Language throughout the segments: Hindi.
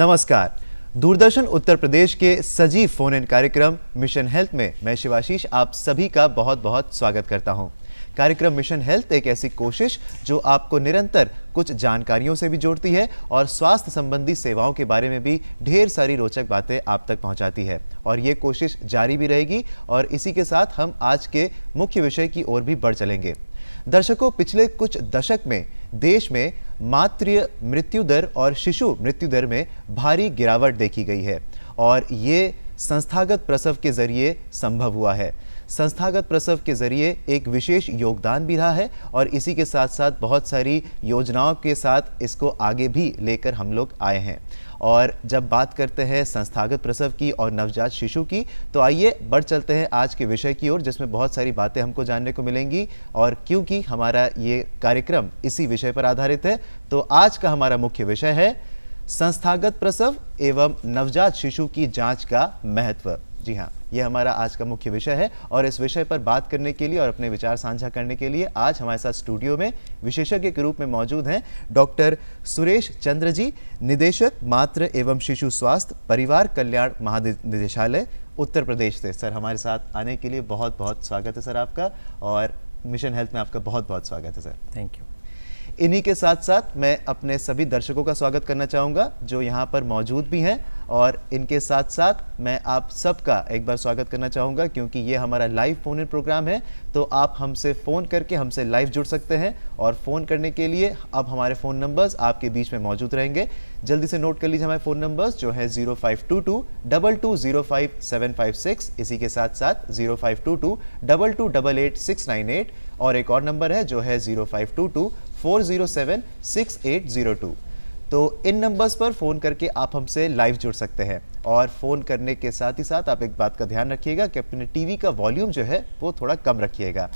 नमस्कार। दूरदर्शन उत्तर प्रदेश के सजीव फोन इन कार्यक्रम मिशन हेल्थ में मैं शिवाशीष आप सभी का बहुत बहुत स्वागत करता हूं। कार्यक्रम मिशन हेल्थ एक ऐसी कोशिश जो आपको निरंतर कुछ जानकारियों से भी जोड़ती है और स्वास्थ्य संबंधी सेवाओं के बारे में भी ढेर सारी रोचक बातें आप तक पहुंचाती है और ये कोशिश जारी भी रहेगी। और इसी के साथ हम आज के मुख्य विषय की ओर भी बढ़ चलेंगे। दर्शकों, पिछले कुछ दशक में देश में मातृ मृत्यु दर और शिशु मृत्यु दर में भारी गिरावट देखी गई है और ये संस्थागत प्रसव के जरिए संभव हुआ है। संस्थागत प्रसव के जरिए एक विशेष योगदान भी रहा है और इसी के साथ साथ बहुत सारी योजनाओं के साथ इसको आगे भी लेकर हम लोग आए हैं। और जब बात करते हैं संस्थागत प्रसव की और नवजात शिशु की, तो आइए बढ़ चलते हैं आज के विषय की ओर, जिसमें बहुत सारी बातें हमको जानने को मिलेंगी। और क्योंकि हमारा ये कार्यक्रम इसी विषय पर आधारित है, तो आज का हमारा मुख्य विषय है संस्थागत प्रसव एवं नवजात शिशु की जांच का महत्व। जी हाँ, ये हमारा आज का मुख्य विषय है और इस विषय पर बात करने के लिए और अपने विचार साझा करने के लिए आज हमारे साथ स्टूडियो में विशेषज्ञ के रूप में मौजूद हैं डॉक्टर सुरेश चंद्र जी, निदेशक मातृ एवं शिशु स्वास्थ्य परिवार कल्याण महानिदेशालय उत्तर प्रदेश से। सर, हमारे साथ आने के लिए बहुत बहुत स्वागत है सर आपका, और मिशन हेल्थ में आपका बहुत बहुत स्वागत है सर। Thank you. इन्हीं के साथ साथ मैं अपने सभी दर्शकों का स्वागत करना चाहूँगा जो यहाँ पर मौजूद भी हैं, और इनके साथ साथ मैं आप सबका एक बार स्वागत करना चाहूँगा क्योंकि ये हमारा लाइव फ़ोन इन प्रोग्राम है। तो आप हमसे फ़ोन करके हमसे लाइव जुड़ सकते हैं और फ़ोन करने के लिए अब हमारे फ़ोन नंबर्स आपके बीच में मौजूद रहेंगे। जल्दी से नोट कर लीजिए हमारे फ़ोन नंबर्स जो है 0522 2205 756, इसी के साथ साथ 0522 2288 698 और एक और नंबर है जो है 0522 407 6802। तो इन नंबर्स पर फ़ोन करके आप हमसे लाइव जुड़ सकते हैं। और फ़ोन करने के साथ ही साथ आप एक बात का ध्यान रखिएगा कि अपने टीवी का वॉल्यूम जो है वो थोड़ा कम रखिएगा।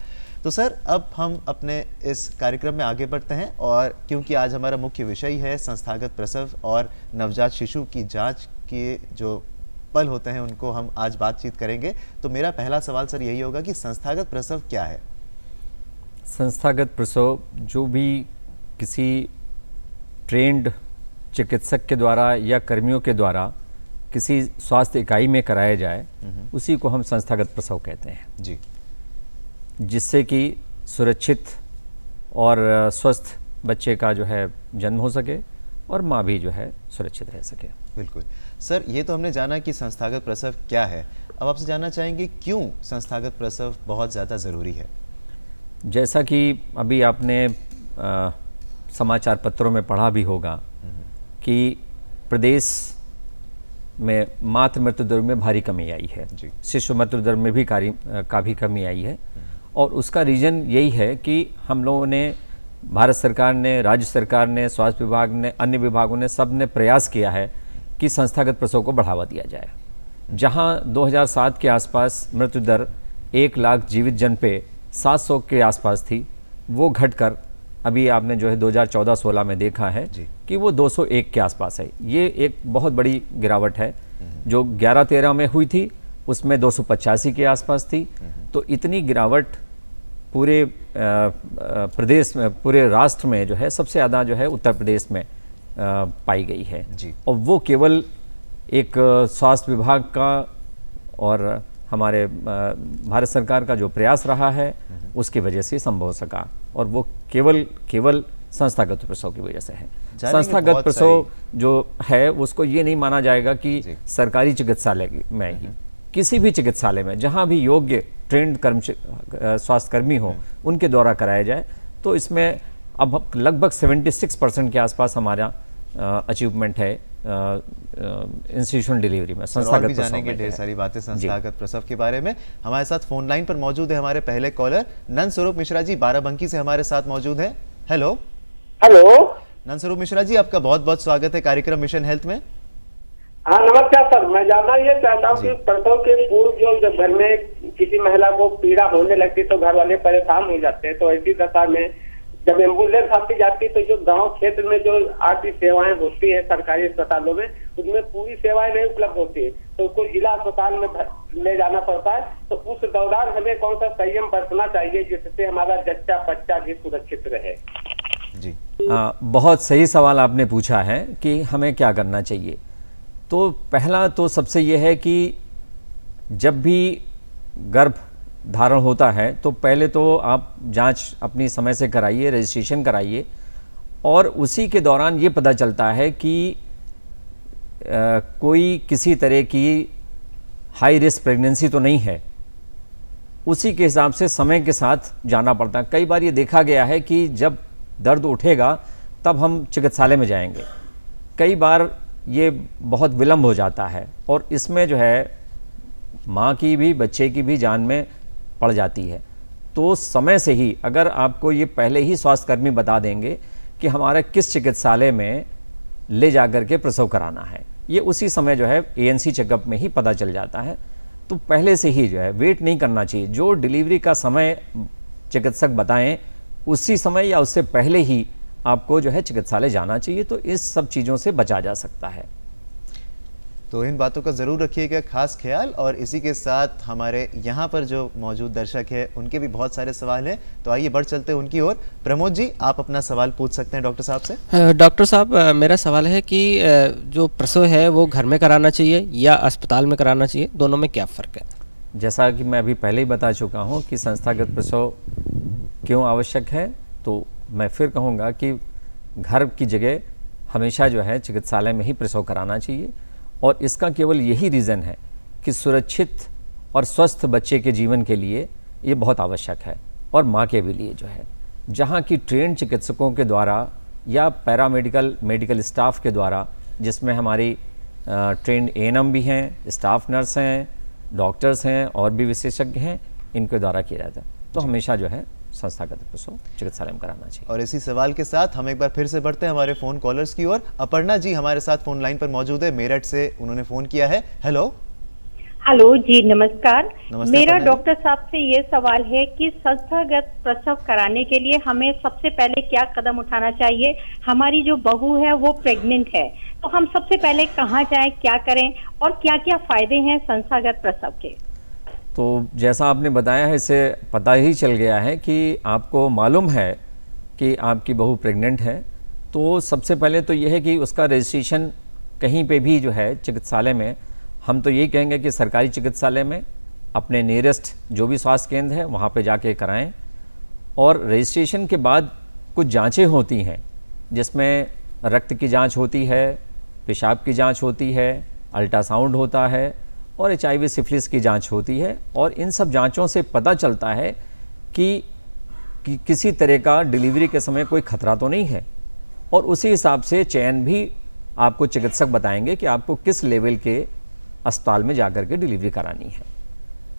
तो सर, अब हम अपने इस कार्यक्रम में आगे बढ़ते हैं और क्योंकि आज हमारा मुख्य विषय है संस्थागत प्रसव और नवजात शिशु की जाँच के जो पल होते हैं उनको हम आज बातचीत करेंगे। तो मेरा पहला सवाल सर यही होगा कि संस्थागत प्रसव क्या है? संस्थागत प्रसव जो भी किसी ट्रेंड चिकित्सक के द्वारा या कर्मियों के द्वारा किसी स्वास्थ्य इकाई में कराया जाए उसी को हम संस्थागत प्रसव कहते हैं जी, जिससे कि सुरक्षित और स्वस्थ बच्चे का जो है जन्म हो सके और माँ भी जो है सुरक्षित रह सके। बिल्कुल सर, ये तो हमने जाना कि संस्थागत प्रसव क्या है। अब आपसे जानना चाहेंगे क्यों संस्थागत प्रसव बहुत ज़्यादा ज़रूरी है? जैसा कि अभी आपने समाचार पत्रों में पढ़ा भी होगा कि प्रदेश में मातृ मृत्यु दर में भारी कमी आई है, शिशु मृत्यु दर में भी काफ़ी कमी आई है। और उसका रीज़न यही है कि हम लोगों ने, भारत सरकार ने, राज्य सरकार ने, स्वास्थ्य विभाग ने, अन्य विभागों ने, सब ने प्रयास किया है कि संस्थागत प्रसव को बढ़ावा दिया जाए। जहां 2007 के आसपास मृत्यु दर 1 लाख जीवित जन पे 700 के आसपास थी, वो घटकर अभी आपने जो है 2014-16 में देखा है कि वो 201 के आसपास है। ये एक बहुत बड़ी गिरावट है। जो 11-13 में हुई थी उसमें 285 के आसपास थी। तो इतनी गिरावट पूरे प्रदेश में, पूरे राष्ट्र में जो है सबसे ज़्यादा जो है उत्तर प्रदेश में पाई गई है। और वो केवल एक स्वास्थ्य विभाग का और हमारे भारत सरकार का जो प्रयास रहा है उसकी वजह से संभव हो सका, और वो केवल संस्थागत प्रसव की वजह से है। संस्थागत प्रसव जो है उसको ये नहीं माना जाएगा कि सरकारी चिकित्सालय में ही, किसी भी चिकित्सालय में जहाँ भी योग्य ट्रेंड स्वास्थ्य कर्मी हो उनके द्वारा कराया जाए। तो इसमें अब लगभग 76% के आसपास हमारा अचीवमेंट है इंस्टीट्यूशनल डिलीवरी में। संस्थागत प्रसव जानेंगे ढेर सारी बातें संस्थागत प्रसव के बारे में। हमारे साथ फोन लाइन पर मौजूद है हमारे पहले कॉलर नंद स्वरूप मिश्रा जी, बाराबंकी से हमारे साथ मौजूद है। हेलो नंद स्वरूप मिश्रा जी, आपका बहुत बहुत स्वागत है कार्यक्रम मिशन हेल्थ में। हाँ नमस्कार सर, मैं जानना ये चाहता हूँ कि प्रसव के पूर्व जो जब घर में किसी महिला को पीड़ा होने लगती तो घर वाले परेशान हो जाते हैं, तो ऐसी दशा में जब एम्बुलेंस आती जाती तो जो गांव क्षेत्र में जो आती सेवाएं होती है सरकारी अस्पतालों में, उसमें पूरी सेवाएं नहीं उपलब्ध होती है, तो उसको जिला अस्पताल में ले जाना पड़ता है। तो उस दौरान हमें कौन सा संयम बरतना चाहिए जिससे हमारा जच्चा बच्चा भी सुरक्षित रहे? जी बहुत सही सवाल आपने पूछा है कि हमें क्या करना चाहिए। तो पहला तो सबसे ये है कि जब भी गर्भ धारण होता है तो पहले तो आप जांच अपनी समय से कराइए, रजिस्ट्रेशन कराइए, और उसी के दौरान ये पता चलता है कि कोई किसी तरह की हाई रिस्क प्रेगनेंसी तो नहीं है, उसी के हिसाब से समय के साथ जाना पड़ता है। कई बार ये देखा गया है कि जब दर्द उठेगा तब हम चिकित्सालय में जाएंगे, कई बार ये बहुत विलंब हो जाता है और इसमें जो है माँ की भी बच्चे की भी जान में पड़ जाती है। तो समय से ही अगर आपको ये पहले ही स्वास्थ्यकर्मी बता देंगे कि हमारा किस चिकित्सालय में ले जाकर के प्रसव कराना है, ये उसी समय जो है ANC चेकअप में ही पता चल जाता है। तो पहले से ही जो है वेट नहीं करना चाहिए, जो डिलीवरी का समय चिकित्सक बताएं उसी समय या उससे पहले ही आपको जो है चिकित्सालय जाना चाहिए, तो इस सब चीज़ों से बचा जा सकता है। तो इन बातों का ज़रूर रखिएगा खास ख्याल। और इसी के साथ हमारे यहाँ पर जो मौजूद दर्शक हैं उनके भी बहुत सारे सवाल हैं, तो आइए बढ़ चलते हैं उनकी ओर। प्रमोद जी, आप अपना सवाल पूछ सकते हैं डॉक्टर साहब से। डॉक्टर साहब, मेरा सवाल है कि जो प्रसव है वो घर में कराना चाहिए या अस्पताल में कराना चाहिए, दोनों में क्या फ़र्क है? जैसा कि मैं अभी पहले ही बता चुका हूँ कि संस्थागत प्रसव क्यों आवश्यक है, तो मैं फिर कहूँगा कि घर की जगह हमेशा जो है चिकित्सालय में ही प्रसव कराना चाहिए, और इसका केवल यही रीज़न है कि सुरक्षित और स्वस्थ बच्चे के जीवन के लिए ये बहुत आवश्यक है, और माँ के भी लिए जो है, जहाँ की ट्रेंड चिकित्सकों के द्वारा या पैरामेडिकल मेडिकल स्टाफ के द्वारा, जिसमें हमारी ट्रेंड ANM भी हैं, स्टाफ नर्स हैं, डॉक्टर्स हैं और भी विशेषज्ञ हैं, इनके द्वारा किया जाता है। तो हमेशा जो है संस्थागत प्रसव चिकित्सालय में कराना चाहिए। और इसी सवाल के साथ हम एक बार फिर से बढ़ते हैं हमारे फ़ोन कॉलर्स की ओर। अपर्णा जी हमारे साथ फ़ोन लाइन पर मौजूद है, मेरठ से उन्होंने फ़ोन किया है। हेलो जी, नमस्कार। मेरा अपर्णा डॉक्टर साहब से ये सवाल है कि संस्थागत प्रसव कराने के लिए हमें सबसे पहले क्या कदम उठाना चाहिए? हमारी जो बहू है वो प्रेग्नेंट है, तो हम सबसे पहले कहाँ जाएं, क्या करें और क्या क्या फायदे हैं संस्थागत प्रसव के? तो जैसा आपने बताया है, इससे पता ही चल गया है कि आपको मालूम है कि आपकी बहू प्रेग्नेंट है। तो सबसे पहले तो यह है कि उसका रजिस्ट्रेशन कहीं पे भी जो है चिकित्सालय में, हम तो यही कहेंगे कि सरकारी चिकित्सालय में अपने नियरेस्ट जो भी स्वास्थ्य केंद्र है वहाँ पे जाके कराएं। और रजिस्ट्रेशन के बाद कुछ जांचें होती हैं, जिसमें रक्त की जांच होती है, पेशाब की जांच होती है, अल्ट्रासाउंड होता है और HIV सिफिलिस की जांच होती है। और इन सब जांचों से पता चलता है कि किसी तरह का डिलीवरी के समय कोई खतरा तो नहीं है, और उसी हिसाब से चयन भी आपको चिकित्सक बताएंगे कि आपको किस लेवल के अस्पताल में जाकर के डिलीवरी करानी है।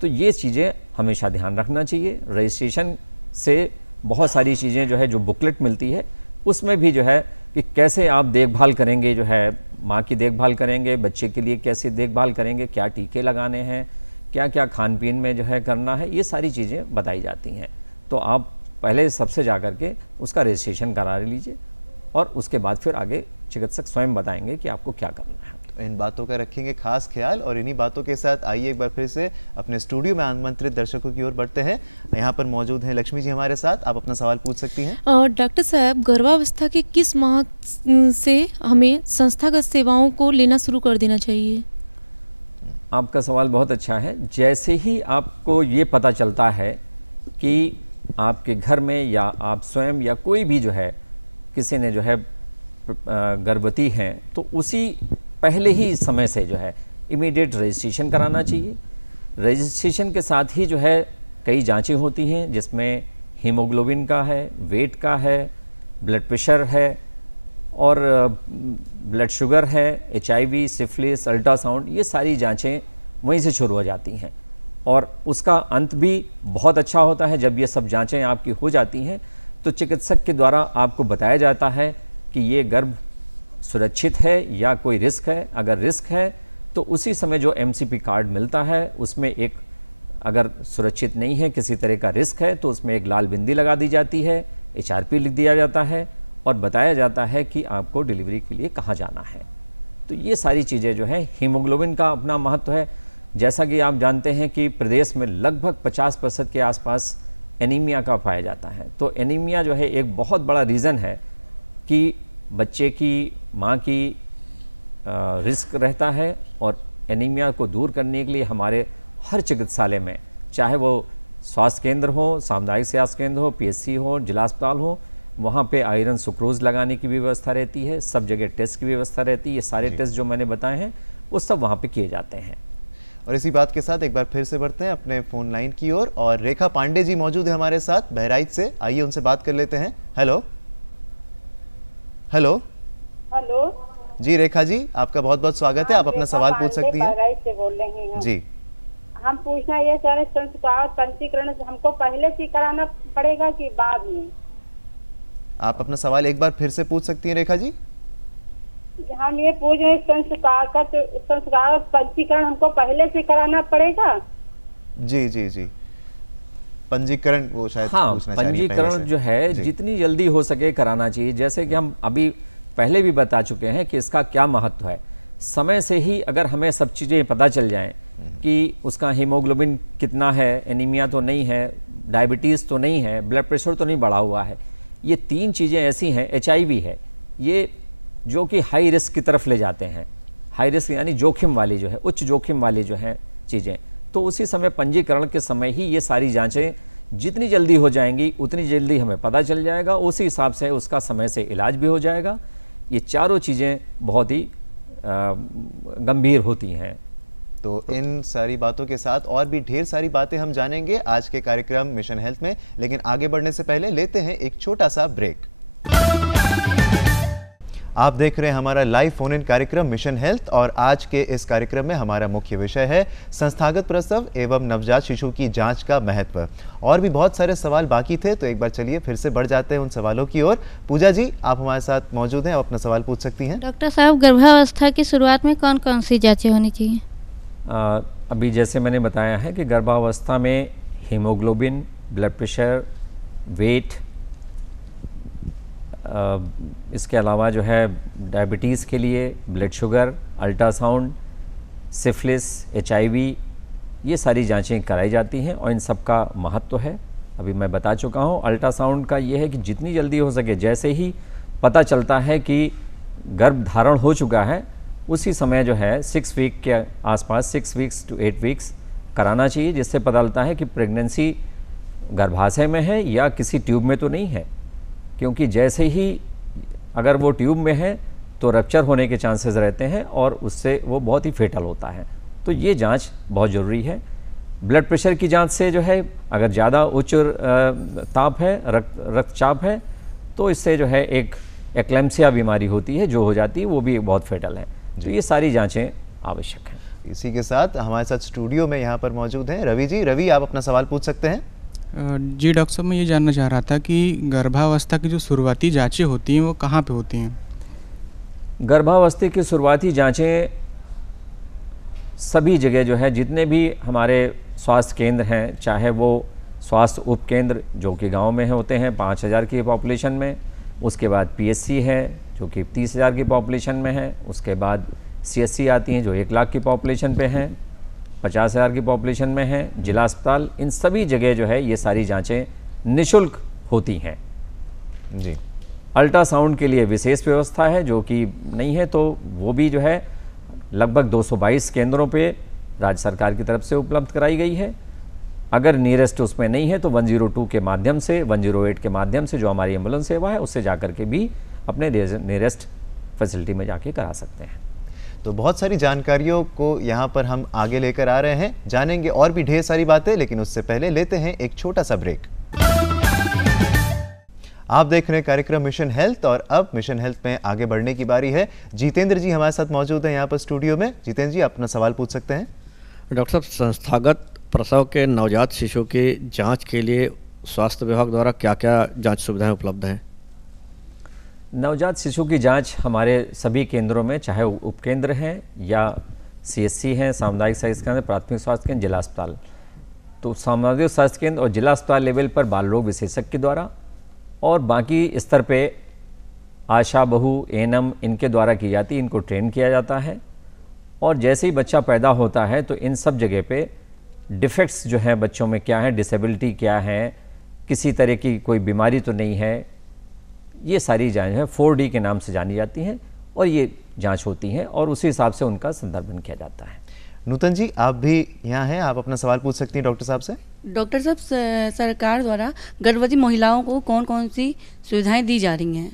तो ये चीज़ें हमेशा ध्यान रखना चाहिए। रजिस्ट्रेशन से बहुत सारी चीज़ें जो है, जो बुकलेट मिलती है उसमें भी जो है कि कैसे आप देखभाल करेंगे, जो है माँ की देखभाल करेंगे, बच्चे के लिए कैसे देखभाल करेंगे, क्या टीके लगाने हैं, क्या क्या खान पीन में जो है करना है, ये सारी चीज़ें बताई जाती हैं। तो आप पहले सबसे जा कर के उसका रजिस्ट्रेशन करा लीजिए, और उसके बाद फिर आगे चिकित्सक स्वयं बताएंगे कि आपको क्या करना है। तो इन बातों का रखेंगे खास ख्याल। और इन्हीं बातों के साथ आइए एक बार फिर से अपने स्टूडियो में आमंत्रित दर्शकों की ओर बढ़ते हैं। यहाँ पर मौजूद हैं लक्ष्मी जी हमारे साथ, आप अपना सवाल पूछ सकती हैं। डॉक्टर साहब, गर्भावस्था के किस माह से हमें संस्थागत सेवाओं को लेना शुरू कर देना चाहिए? आपका सवाल बहुत अच्छा है। जैसे ही आपको ये पता चलता है कि आपके घर में या आप स्वयं या कोई भी जो है किसी ने जो है गर्भवती हैं, तो उसी पहले ही समय से जो है इमीडिएट रजिस्ट्रेशन कराना चाहिए। रजिस्ट्रेशन के साथ ही जो है कई जांचें होती हैं, जिसमें हीमोग्लोबिन का है, वेट का है, ब्लड प्रेशर है और ब्लड शुगर है, HIV सिफिलिस, अल्ट्रासाउंड, ये सारी जांचें वहीं से शुरू हो जाती हैं। और उसका अंत भी बहुत अच्छा होता है। जब ये सब जांचें आपकी हो जाती हैं तो चिकित्सक के द्वारा आपको बताया जाता है कि ये गर्भ सुरक्षित है या कोई रिस्क है। अगर रिस्क है तो उसी समय जो MCP कार्ड मिलता है उसमें एक, अगर सुरक्षित नहीं है, किसी तरह का रिस्क है, तो उसमें एक लाल बिंदी लगा दी जाती है, HRP लिख दिया जाता है और बताया जाता है कि आपको डिलीवरी के लिए कहाँ जाना है। तो ये सारी चीज़ें जो है, हीमोग्लोबिन का अपना महत्व है। जैसा कि आप जानते हैं कि प्रदेश में लगभग 50% के आसपास एनीमिया का पाया जाता है। तो एनीमिया जो है एक बहुत बड़ा रीज़न है कि बच्चे की, माँ की रिस्क रहता है। और एनीमिया को दूर करने के लिए हमारे हर चिकित्सालय में, चाहे वो स्वास्थ्य केंद्र हो, सामुदायिक स्वास्थ्य केंद्र हो, पीएचसी हो, जिला अस्पताल हो, वहाँ पे आयरन सुक्रोज लगाने की भी व्यवस्था रहती है। सब जगह टेस्ट की व्यवस्था रहती है। ये सारे टेस्ट जो मैंने बताए हैं वो सब वहाँ पे किए जाते हैं। और इसी बात के साथ एक बार फिर से बढ़ते हैं अपने फोन लाइन की ओर और रेखा पांडे जी मौजूद है हमारे साथ बहराइच से। आइए उनसे बात कर लेते हैं। हेलो हेलो हेलो जी रेखा जी, आपका बहुत बहुत स्वागत है। आप अपना सवाल पूछ सकती हैं। बहराइच से बोल रही हैं जी, हम पूछना ये चाह रहे संस्कार पंजीकरण हमको पहले से कराना पड़ेगा कि बाद में? आप अपना सवाल एक बार फिर से पूछ सकती हैं रेखा जी। हम ये पूछ रहे संस्कार पंजीकरण हमको पहले से कराना पड़ेगा? जी जी जी, पंजीकरण वो शायद हाँ, पूछना चाह रही हैं पहले पंजीकरण से। जो है जी। जितनी जल्दी हो सके कराना चाहिए। जैसे कि हम अभी पहले भी बता चुके हैं कि इसका क्या महत्व है। समय से ही अगर हमें सब चीज़ें पता चल जाएं कि उसका हीमोग्लोबिन कितना है, एनीमिया तो नहीं है, डायबिटीज़ तो नहीं है, ब्लड प्रेशर तो नहीं बढ़ा हुआ है, ये 3 चीज़ें ऐसी हैं, HIV है, ये जो कि हाई रिस्क की तरफ ले जाते हैं। हाई रिस्क यानी जोखिम वाली जो है, उच्च जोखिम वाली जो है चीज़ें, तो उसी समय पंजीकरण के समय ही ये सारी जांचें जितनी जल्दी हो जाएंगी उतनी जल्दी हमें पता चल जाएगा, उसी हिसाब से उसका समय से इलाज भी हो जाएगा। ये चारों चीज़ें बहुत ही गंभीर होती हैं। तो इन सारी बातों के साथ और भी ढेर सारी बातें हम जानेंगे आज के कार्यक्रम मिशन हेल्थ में, लेकिन आगे बढ़ने से पहले लेते हैं एक छोटा सा ब्रेक। आप देख रहे हैं हमारा लाइव फोन इन कार्यक्रम मिशन हेल्थ और आज के इस कार्यक्रम में हमारा मुख्य विषय है संस्थागत प्रसव एवं नवजात शिशु की जांच का महत्व। और भी बहुत सारे सवाल बाकी थे, तो एक बार चलिए फिर से बढ़ जाते हैं उन सवालों की ओर। पूजा जी, आप हमारे साथ मौजूद हैं, आप अपना सवाल पूछ सकती हैं। डॉक्टर साहब, गर्भावस्था की शुरुआत में कौन कौन सी जांचें होनी चाहिए? अभी जैसे मैंने बताया है कि गर्भावस्था में हीमोग्लोबिन, ब्लड प्रेशर, वेट, इसके अलावा जो है डायबिटीज़ के लिए blood sugar, ultrasound, syphilis, HIV, ये सारी जांचें कराई जाती हैं और इन सब का महत्व है। अभी मैं बता चुका हूँ। अल्ट्रासाउंड का ये है कि जितनी जल्दी हो सके, जैसे ही पता चलता है कि गर्भ धारण हो चुका है, उसी समय जो है 6 वीक के आसपास, 6 वीक्स to 8 वीक्स कराना चाहिए, जिससे पता चलता है कि प्रेगनेंसी गर्भाशय में है या किसी ट्यूब में तो नहीं है। क्योंकि जैसे ही अगर वो ट्यूब में है तो रप्चर होने के चांसेस रहते हैं और उससे वो बहुत ही फेटल होता है। तो ये जांच बहुत ज़रूरी है। ब्लड प्रेशर की जांच से जो है अगर ज़्यादा उच्च ताप है, रक्तचाप है, तो इससे जो है एक एक्लेम्सिया बीमारी होती है जो हो जाती है, वो भी बहुत फेटल है। तो ये सारी जांचें आवश्यक हैं। इसी के साथ हमारे साथ स्टूडियो में यहाँ पर मौजूद हैं रवि जी। रवि, आप अपना सवाल पूछ सकते हैं। जी डॉक्टर साहब, मैं ये जानना चाह रहा था कि गर्भावस्था की जो शुरुआती जांचें होती हैं वो कहाँ पे होती हैं? गर्भावस्था की शुरुआती जांचें सभी जगह जो है, जितने भी हमारे स्वास्थ्य केंद्र हैं, चाहे वो स्वास्थ्य उपकेंद्र जो कि गांव में होते हैं 5000 की पॉपुलेशन में, उसके बाद PSC है जो कि 30,000 की पॉपुलेशन में है, उसके बाद CSC आती हैं जो 1 लाख की पॉपुलेशन पे हैं, 50,000 की पॉपुलेशन में है, जिला अस्पताल, इन सभी जगह जो है ये सारी जांचें निःशुल्क होती हैं। जी। अल्ट्रासाउंड के लिए विशेष व्यवस्था है जो कि नहीं है, तो वो भी जो है लगभग 222 केंद्रों पे राज्य सरकार की तरफ से उपलब्ध कराई गई है। अगर नियरेस्ट उसमें नहीं है तो 102 के माध्यम से, 108 के माध्यम से जो हमारी एम्बुलेंस सेवा है उससे जाकर के भी अपने नियरेस्ट फैसिलिटी में जाके करा सकते हैं। तो बहुत सारी जानकारियों को यहाँ पर हम आगे लेकर आ रहे हैं, जानेंगे और भी ढेर सारी बातें, लेकिन उससे पहले लेते हैं एक छोटा सा ब्रेक। आप देख रहे हैं कार्यक्रम मिशन हेल्थ और अब मिशन हेल्थ में आगे बढ़ने की बारी है। जितेंद्र जी हमारे साथ मौजूद हैं यहाँ पर स्टूडियो में। जितेंद्र जी, अपना सवाल पूछ सकते हैं। डॉक्टर साहब, संस्थागत प्रसव के नवजात शिशु की जांच के लिए स्वास्थ्य विभाग द्वारा क्या क्या जांच सुविधाएं उपलब्ध हैं? नवजात शिशु की जांच हमारे सभी केंद्रों में, चाहे उपकेंद्र हैं या CSC हैं, सामुदायिक स्वास्थ्य केंद्र, प्राथमिक स्वास्थ्य केंद्र, जिला अस्पताल, तो सामुदायिक स्वास्थ्य केंद्र और जिला अस्पताल लेवल पर बाल रोग विशेषज्ञ के द्वारा और बाकी स्तर पे आशा बहू, ANM इनके द्वारा की जाती है, इनको ट्रेन किया जाता है। और जैसे ही बच्चा पैदा होता है तो इन सब जगह पे डिफेक्ट्स जो हैं बच्चों में क्या है, डिसेबिलिटी क्या है, किसी तरह की कोई बीमारी तो नहीं है, ये सारी जांच है 4D के नाम से जानी जाती हैं और ये जांच होती हैं और उसी हिसाब से उनका संदर्भन किया जाता है। नूतन जी, आप भी यहाँ हैं, आप अपना सवाल पूछ सकती हैं डॉक्टर साहब से। डॉक्टर साहब, सरकार द्वारा गर्भवती महिलाओं को कौन कौन सी सुविधाएं दी जा रही हैं?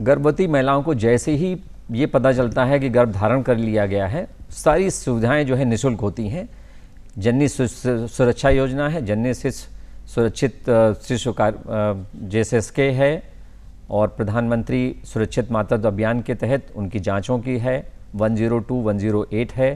गर्भवती महिलाओं को जैसे ही ये पता चलता है कि गर्भ धारण कर लिया गया है, सारी सुविधाएं जो है निःशुल्क होती हैं। जननी सुरक्षा योजना है, जननी सुरक्षित शिशु JSSK है, और प्रधानमंत्री सुरक्षित मातृत्व अभियान के तहत उनकी जांचों की है 102, 108 है।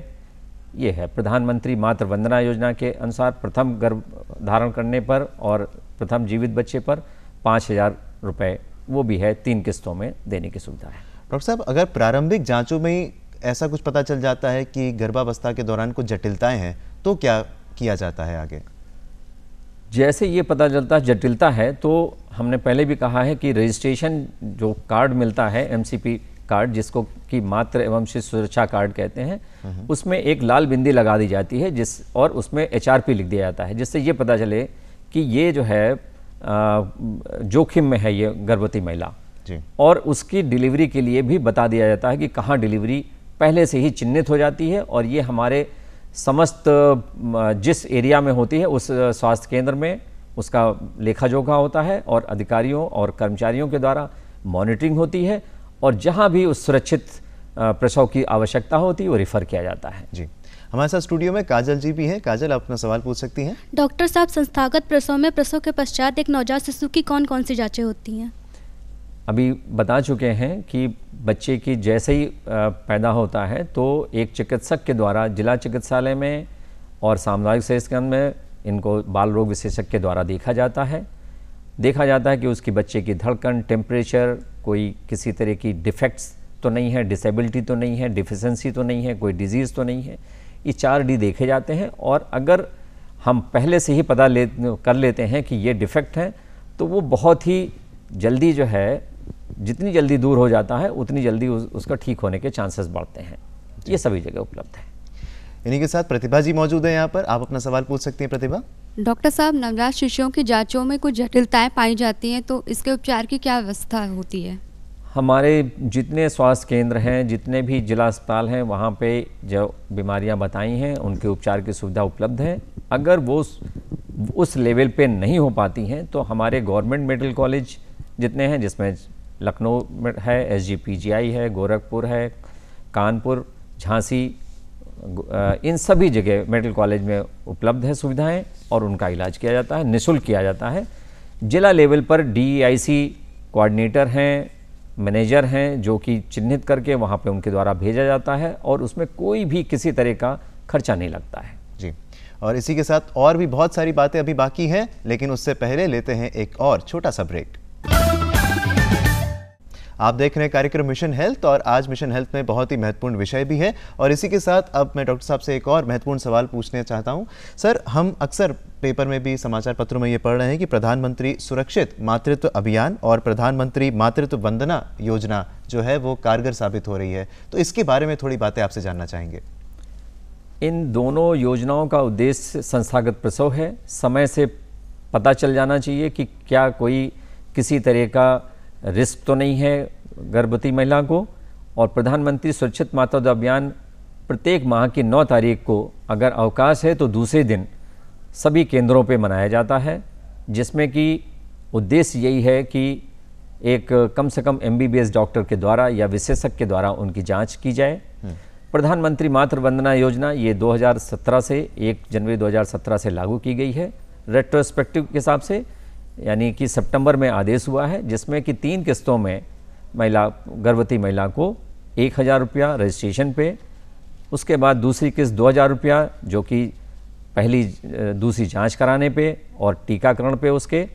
ये है प्रधानमंत्री मातृ वंदना योजना के अनुसार प्रथम गर्भ धारण करने पर और प्रथम जीवित बच्चे पर 5,000 रुपये, वो भी है 3 किस्तों में देने की सुविधा है। डॉक्टर साहब, अगर प्रारंभिक जांचों में ही ऐसा कुछ पता चल जाता है कि गर्भावस्था के दौरान कुछ जटिलताएं हैं, तो क्या किया जाता है आगे? जैसे ये पता चलता जटिलता है तो हमने पहले भी कहा है कि रजिस्ट्रेशन जो कार्ड मिलता है, MCP कार्ड, जिसको कि मातृ एवं शिशु सुरक्षा कार्ड कहते हैं, उसमें एक लाल बिंदी लगा दी जाती है और उसमें HRP लिख दिया जाता है, जिससे ये पता चले कि ये जो है जोखिम में है ये गर्भवती महिला जी। और उसकी डिलीवरी के लिए भी बता दिया जाता है कि कहाँ डिलीवरी पहले से ही चिन्हित हो जाती है, और ये हमारे समस्त जिस एरिया में होती है उस स्वास्थ्य केंद्र में उसका लेखा जोखा होता है और अधिकारियों और कर्मचारियों के द्वारा मॉनिटरिंग होती है, और जहां भी उस सुरक्षित प्रसव की आवश्यकता होती है वो रिफ़र किया जाता है जी। हमारे साथ स्टूडियो में काजल जी भी हैं। काजल, आप अपना सवाल पूछ सकती हैं। डॉक्टर साहब, संस्थागत प्रसव में प्रसव के पश्चात एक नवजात शिशु की कौन कौन सी जाँचें होती हैं? अभी बता चुके हैं कि बच्चे की जैसे ही पैदा होता है तो एक चिकित्सक के द्वारा जिला चिकित्सालय में और सामुदायिक स्वास्थ्य केंद्र में इनको बाल रोग विशेषज्ञ के द्वारा देखा जाता है कि उसकी बच्चे की धड़कन, टेम्परेचर, कोई किसी तरह की डिफेक्ट्स तो नहीं है, डिसेबिलिटी तो नहीं है, डिफिशेंसी तो नहीं है, कोई डिजीज़ तो नहीं है। ये 4D देखे जाते हैं, और अगर हम पहले से ही पता कर लेते हैं कि ये डिफेक्ट हैं तो वो बहुत ही जल्दी जो है, जितनी जल्दी दूर हो जाता है उतनी जल्दी उसका ठीक होने के चांसेस बढ़ते हैं। ये सभी जगह उपलब्ध है। इन्हीं के साथ प्रतिभा जी मौजूद हैं यहाँ पर, आप अपना सवाल पूछ सकती हैं प्रतिभा। डॉक्टर साहब, नवजात शिशुओं की जांचों में कुछ जटिलताएं पाई जाती हैं, तो इसके उपचार की क्या व्यवस्था होती है? हमारे जितने स्वास्थ्य केंद्र हैं, जितने भी जिला अस्पताल हैं, वहाँ पे जो बीमारियाँ बताई हैं उनके उपचार की सुविधा उपलब्ध है। अगर वो उस लेवल पे नहीं हो पाती हैं तो हमारे गवर्नमेंट मेडिकल कॉलेज जितने हैं, जिसमें लखनऊ में है, SGPGI है, गोरखपुर है, कानपुर, झांसी, इन सभी जगह मेडिकल कॉलेज में उपलब्ध है सुविधाएं, और उनका इलाज किया जाता है, निःशुल्क किया जाता है। जिला लेवल पर DEIC कोऑर्डिनेटर हैं, मैनेजर हैं, जो कि चिन्हित करके वहाँ पे उनके द्वारा भेजा जाता है, और उसमें कोई भी किसी तरह का खर्चा नहीं लगता है जी। और इसी के साथ और भी बहुत सारी बातें अभी बाकी हैं, लेकिन उससे पहले लेते हैं एक और छोटा सा ब्रेक। आप देख रहे हैं कार्यक्रम मिशन हेल्थ, और आज मिशन हेल्थ में बहुत ही महत्वपूर्ण विषय भी है। और इसी के साथ अब मैं डॉक्टर साहब से एक और महत्वपूर्ण सवाल पूछना चाहता हूं। सर, हम अक्सर पेपर में भी, समाचार पत्रों में ये पढ़ रहे हैं कि प्रधानमंत्री सुरक्षित मातृत्व अभियान और प्रधानमंत्री मातृत्व वंदना योजना जो है वो कारगर साबित हो रही है, तो इसके बारे में थोड़ी बातें आपसे जानना चाहेंगे। इन दोनों योजनाओं का उद्देश्य संस्थागत प्रसव है। समय से पता चल जाना चाहिए कि क्या कोई किसी तरह का रिस्क तो नहीं है गर्भवती महिला को। और प्रधानमंत्री सुरक्षित मातृत्व अभियान प्रत्येक माह की 9 तारीख को अगर अवकाश है तो दूसरे दिन सभी केंद्रों पे मनाया जाता है, जिसमें कि उद्देश्य यही है कि एक कम से कम MBBS डॉक्टर के द्वारा या विशेषज्ञ के द्वारा उनकी जांच की जाए। प्रधानमंत्री मातृ वंदना योजना ये 2017 से 1 जनवरी 2017 से लागू की गई है रेट्रोस्पेक्टिव के हिसाब से, यानी कि सितंबर में आदेश हुआ है, जिसमें कि 3 किस्तों में गर्भवती महिला को 1,000 रुपया रजिस्ट्रेशन पे, उसके बाद दूसरी किस्त 2,000 रुपया जो कि दूसरी जांच कराने पे और टीकाकरण पे उसके,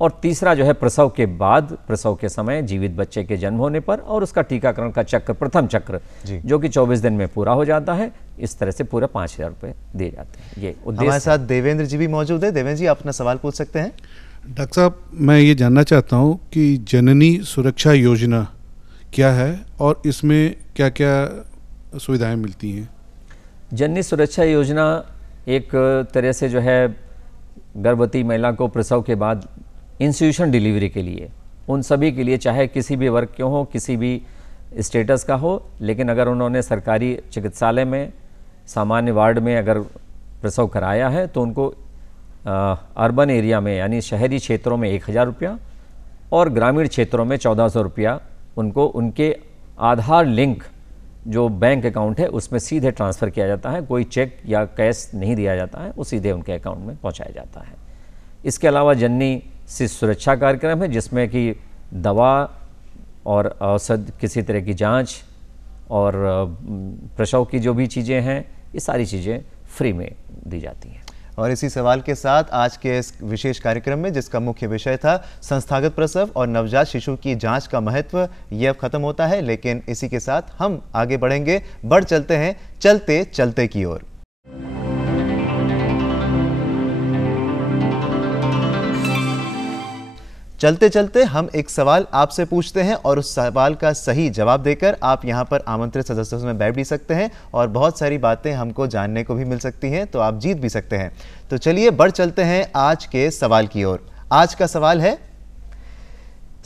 और तीसरा जो है प्रसव के बाद, प्रसव के समय जीवित बच्चे के जन्म होने पर, और उसका टीकाकरण का चक्र, प्रथम चक्र जो कि 24 दिन में पूरा हो जाता है। इस तरह से पूरा 5,000 रुपये दिए जाते हैं। ये उद्देश्य। हमारे साथ देवेंद्र जी भी मौजूद है। देवेंद्र जी, आप अपना सवाल पूछ सकते हैं। डॉक्टर साहब, मैं ये जानना चाहता हूँ कि जननी सुरक्षा योजना क्या है और इसमें क्या क्या सुविधाएं मिलती हैं? जननी सुरक्षा योजना एक तरह से जो है गर्भवती महिला को प्रसव के बाद इंस्टीट्यूशन डिलीवरी के लिए, उन सभी के लिए, चाहे किसी भी वर्ग के हों, किसी भी स्टेटस का हो, लेकिन अगर उन्होंने सरकारी चिकित्सालय में सामान्य वार्ड में अगर प्रसव कराया है तो उनको अर्बन एरिया में यानी शहरी क्षेत्रों में 1000 रुपया और ग्रामीण क्षेत्रों में 1400 रुपया उनको उनके आधार लिंक जो बैंक अकाउंट है उसमें सीधे ट्रांसफ़र किया जाता है। कोई चेक या कैश नहीं दिया जाता है, वो सीधे उनके अकाउंट में पहुंचाया जाता है। इसके अलावा जननी शिशु सुरक्षा कार्यक्रम है जिसमें कि दवा और औषध, किसी तरह की जांच और प्रसव की जो भी चीज़ें हैं, ये सारी चीज़ें फ्री में दी जाती हैं। और इसी सवाल के साथ आज के इस विशेष कार्यक्रम में, जिसका मुख्य विषय था संस्थागत प्रसव और नवजात शिशु की जांच का महत्व, ये अब खत्म होता है। लेकिन इसी के साथ हम आगे बढ़ेंगे, बढ़ चलते हैं चलते चलते की ओर। चलते चलते हम एक सवाल आपसे पूछते हैं और उस सवाल का सही जवाब देकर आप यहाँ पर आमंत्रित सदस्यों में बैठ भी सकते हैं और बहुत सारी बातें हमको जानने को भी मिल सकती हैं, तो आप जीत भी सकते हैं। तो चलिए बढ़ चलते हैं आज के सवाल की ओर। आज का सवाल है,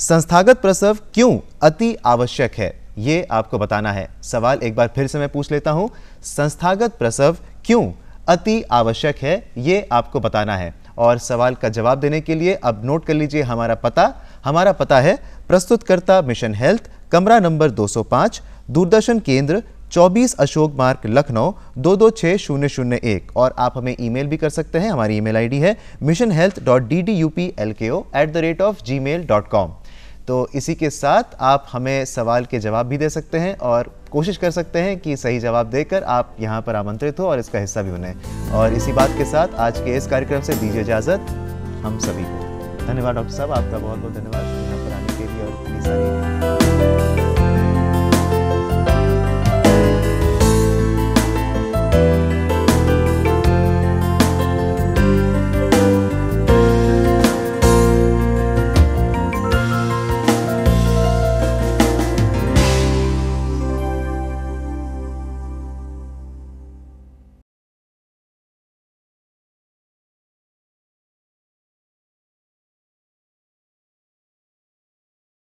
संस्थागत प्रसव क्यों अति आवश्यक है, ये आपको बताना है। सवाल एक बार फिर से मैं पूछ लेता हूँ, संस्थागत प्रसव क्यों अति आवश्यक है, ये आपको बताना है। और सवाल का जवाब देने के लिए अब नोट कर लीजिए हमारा पता। हमारा पता है प्रस्तुतकर्ता मिशन हेल्थ, कमरा नंबर 205, दूरदर्शन केंद्र 24 अशोक मार्ग, लखनऊ 226001। और आप हमें ईमेल भी कर सकते हैं। हमारी ईमेल आईडी है missionhealth.ddupLko@gmail.com। तो इसी के साथ आप हमें सवाल के जवाब भी दे सकते हैं और कोशिश कर सकते हैं कि सही जवाब देकर आप यहाँ पर आमंत्रित हो और इसका हिस्सा भी बने। और इसी बात के साथ आज के इस कार्यक्रम से दीजिए इजाज़त हम सभी को। धन्यवाद डॉक्टर साहब, आपका बहुत बहुत धन्यवाद यहाँ पर आने के लिए और इतनी सारी